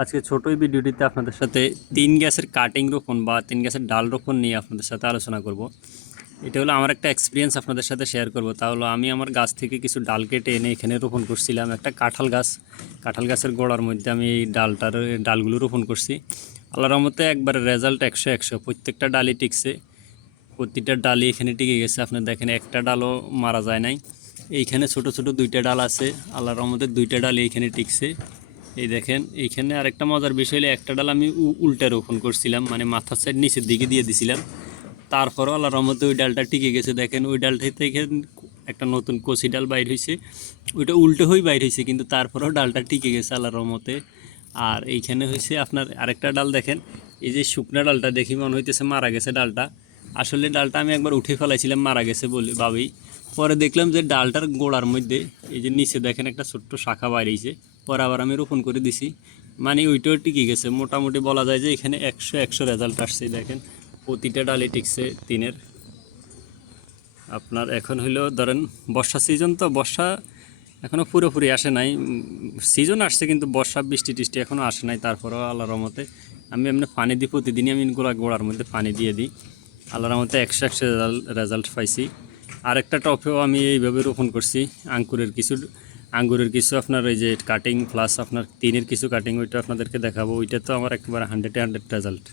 আজকে ছোট এই ভিডিওটিতে আপনাদের সাথে তিন গ্যাসের কাটিং রোপণ বা তিন গ্যাসের ডাল রোপণ নিয়ে আপনাদের সাথে আলোচনা করব। এটা হলো আমার একটা এক্সপিরিয়েন্স আপনাদের সাথে শেয়ার করব। তা হলো আমি আমার গাছ থেকে কিছু ডাল কেটে এনে এখানে রোপণ করছিলাম, একটা কাঁঠাল গাছ। কাঁঠাল গাছের গোড়ার মধ্যে আমি এই ডালটার ডালগুলো রোপণ করছি। আল্লাহ রহমতে একবারে রেজাল্ট একশো একশো। প্রত্যেকটা ডালই টিকছে, প্রতিটা ডালই এখানে টিকে গেছে। আপনি দেখেন একটা ডালও মারা যায় নাই। এইখানে ছোট ছোট দুইটা ডাল আছে। আল্লাহর রহমতে দুইটা ডাল এইখানে টিকছে। এই দেখেন, এইখানে আরেকটা মজার বিষয় হলো একটা ডাল আমি উল্টা রোপণ করছিলাম মানে মাথার সাইড নিচের দিকে দিয়ে দিছিলাম। তারপরও আল্লাহর রহমতে ওই ডালটা টিকে গেছে। দেখেন, ওই ডালটা থেকে একটা নতুন কচি ডাল বাইর হয়েছে ওইটা উল্টো হয়ে বাইর হয়েছে কিন্তু তারপরেও ডালটা টিকে গেছে আল্লাহর রহমতে। আর এইখানে হয়েছে আপনার আরেকটা ডাল, দেখেন, এই যে শুকনা ডালটা দেখি মনে হইতেছে মারা গেছে ডালটা। আসলে ডালটা আমি একবার উঠে ফেলাইছিলাম, মারা গেছে বলে ভাবেই। পরে দেখলাম যে ডালটার গোড়ার মধ্যে এই যে নিচে দেখেন একটা ছোট্ট শাখা বাইরেছে। পরে আবার আমি রোপণ করে দিছি। মানে ওইটাও টিকে গেছে। মোটামুটি বলা যায় যে এখানে একশো একশো রেজাল্ট আসছে। দেখেন প্রতিটা ডালে টিকছে তিনের। আপনার এখন হইল ধরেন বর্ষা সিজন তো বর্ষা এখনও পুরোপুরি আসে নাই। সিজন আসছে কিন্তু বর্ষা, বৃষ্টি, টিষ্টি এখনও আসে নাই। তারপরেও আল্লাহর রহমতে আমি এমনি পানি দিই। প্রতিদিনই আমি গোড়া, গোড়ার মধ্যে পানি দিয়ে দিই। আল্লাহর রহমতে একশো একশো রেজাল্ট পাইছি। আরেকটা টপেও আমি এইভাবে রোপণ করছি। আঙ্কুরের কিছু, আঙ্গুরের কিছু আপনার ওই যে কাটিং প্লাস আপনার তিনের কিছু কাটিং ওইটা আপনাদেরকে দেখাবো। ওইটা তো আমার একেবারে হান্ড্রেডে হান্ড্রেড রেজাল্ট